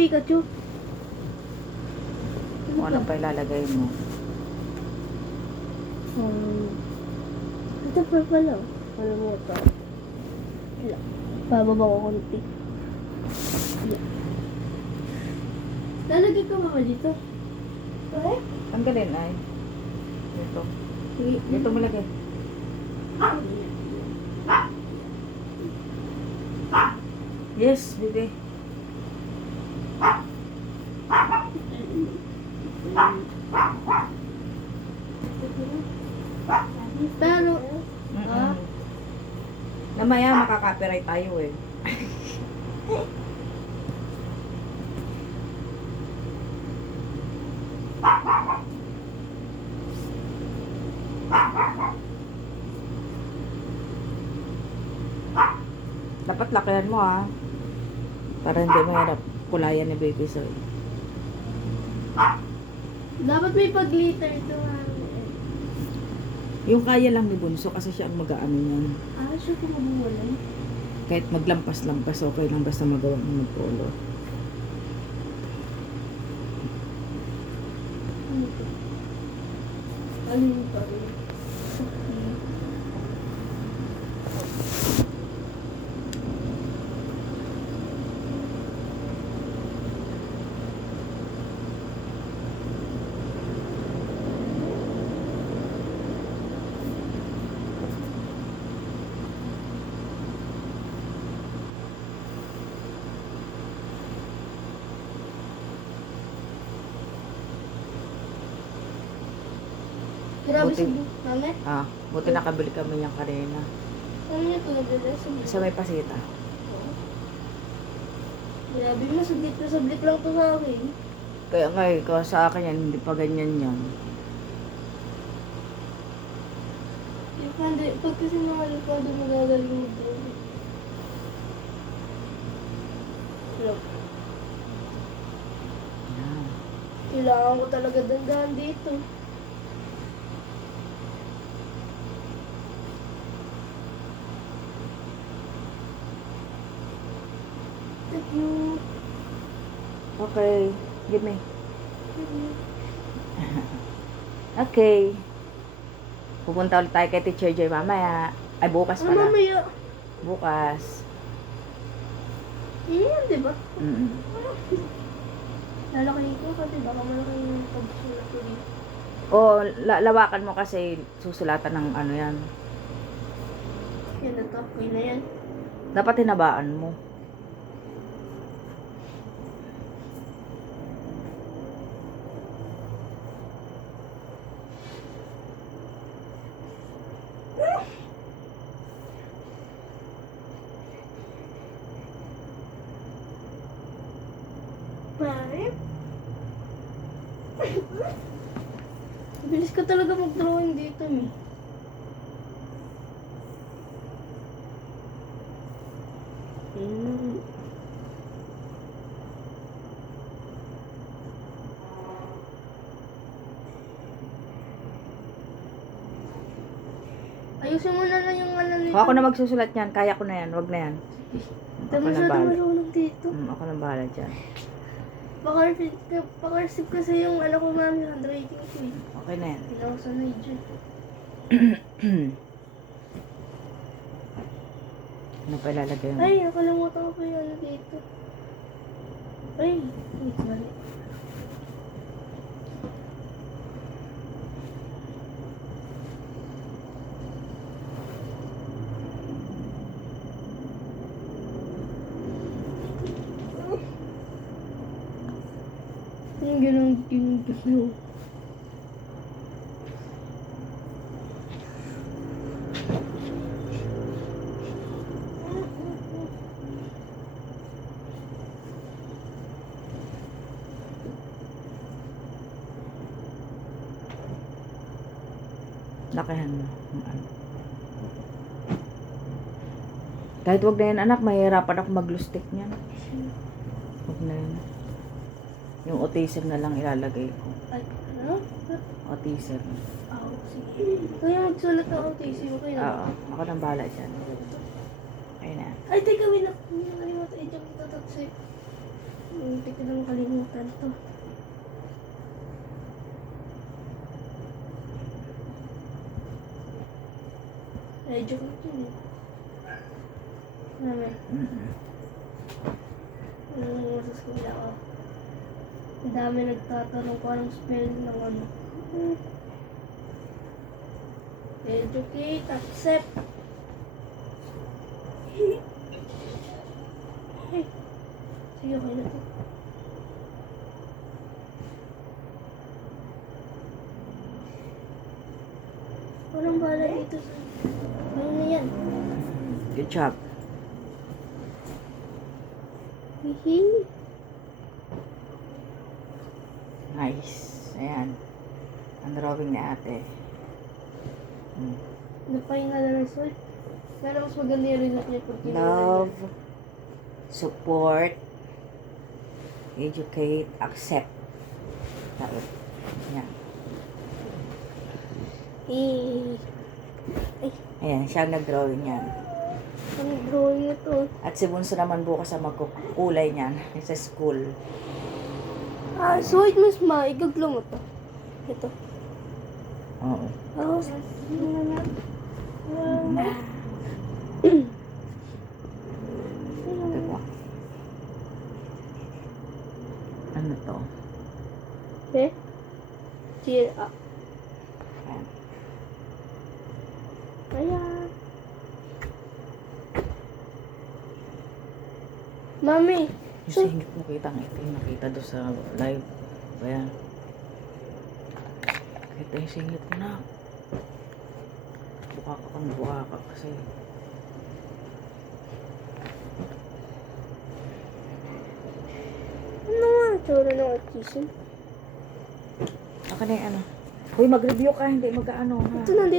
Pikachu. Kung ano pa ilalagay mo. Ito purple lang. Ano mo ito? Wala. Pababa ko konti. Wala. Lalagay ko ba dito? Okay? Tanggalin ay. Dito. Dito mo lagay. Yes, bebe. Pero, Namaya makaka-copyright tayo eh. Dapat lakihan mo ah. Para hindi mahirap kulayan ni Baby Soy. dapat may pag-glitter ito. Yung kaya lang ni Bunso kasi siya ang mag-aano niyan. Siya kung mabuwalay. Kahit maglampas-lampas, okay lang basta magawa ng mag-polo. Ano ito? Alin pa rin? Grabe Buti. sa mami. Buti nakabili kami niyang kanina. Ano niya ito? Nagdadala Sa may pasita. Grabe mo, sablit lang to sa akin. Kaya nga eh, sa akin yan, hindi pa ganyan yan. Pag kasi mahal ko, doon magagaling mag-draw. Look, Yan. kailangan ko talaga dandahan dito. Thank you. Okay, give me. Okay. Pupunta ulit tayo kay Teacher Joy mamaya. Ay, bukas Ano pala. mamaya? Bukas. Yan, di ba? Lalaki ko kasi baka malaki yung pagsulat ko dito. O, lawakan mo kasi susulatan ng ano yan. Yan na to, yun na yan. Dapat hinabaan mo. Pare? Bilis ka talaga mag-drawing dito, eh. Ayusin mo na lang yung ano nito. Kung ako na magsusulat yan, kaya ko na yan. Wag na yan. Ako na Masyado bahala. marunong dito. Ako na bahala dyan. Baka-receive kasi yung ano ko mami, handwriting ko eh. Okay na yan. Hindi ako sanay dyan. Ano pa ilalagay mo? Ay, nakalimutan ko pa yung ano dito. Ay, wait, mali. Yung ganun gusto. Lakihan mo. Kahit wag na yan anak, mahirapan ako mag-glue stick niyan. Wag na yan. Yung autism na lang ilalagay ko. Ay, ano? Autism. Sige. Kaya magsulat ng autism, okay na? Oo, ako nang bahala dyan. Ayun na. Ay, teka, wait lang. Nakalimutan, i-jump ito tatsik. Hindi ko lang kalimutan to. Medyo ko yun eh. Namin. Sa school ako. Ang dami nagtatanong ko anong spelling ng ano. Educate, accept. Sige, okay na to. Walang bala dito sa... Ano na yan? Good job. Hihi. Nice. Ayan. Ang drawing ni ate. Napahinga na ng sweet. Pero mas maganda yung result niya pag Love, support, educate, accept. Tapos, yan. Ay, Ayan, siya ang nag-drawing yan. ang drawing ito. At si Bunso naman bukas ang magkukulay niyan sa school. Ah, so wait, Miss Ma, igaglang ito. Ito. Oo. Oh, Diba? Ano to? eh? Cheer up. Ayan. Ayan. Mami, Yung singit mo kita ang itim nakita doon sa live. Ayan. Kita yung singit mo na. Buka ka kang buka ka kasi. ano nga itsura ng autism? Aka na yung ano. Uy, mag-review ka, hindi mag-ano ha. Ito nandito.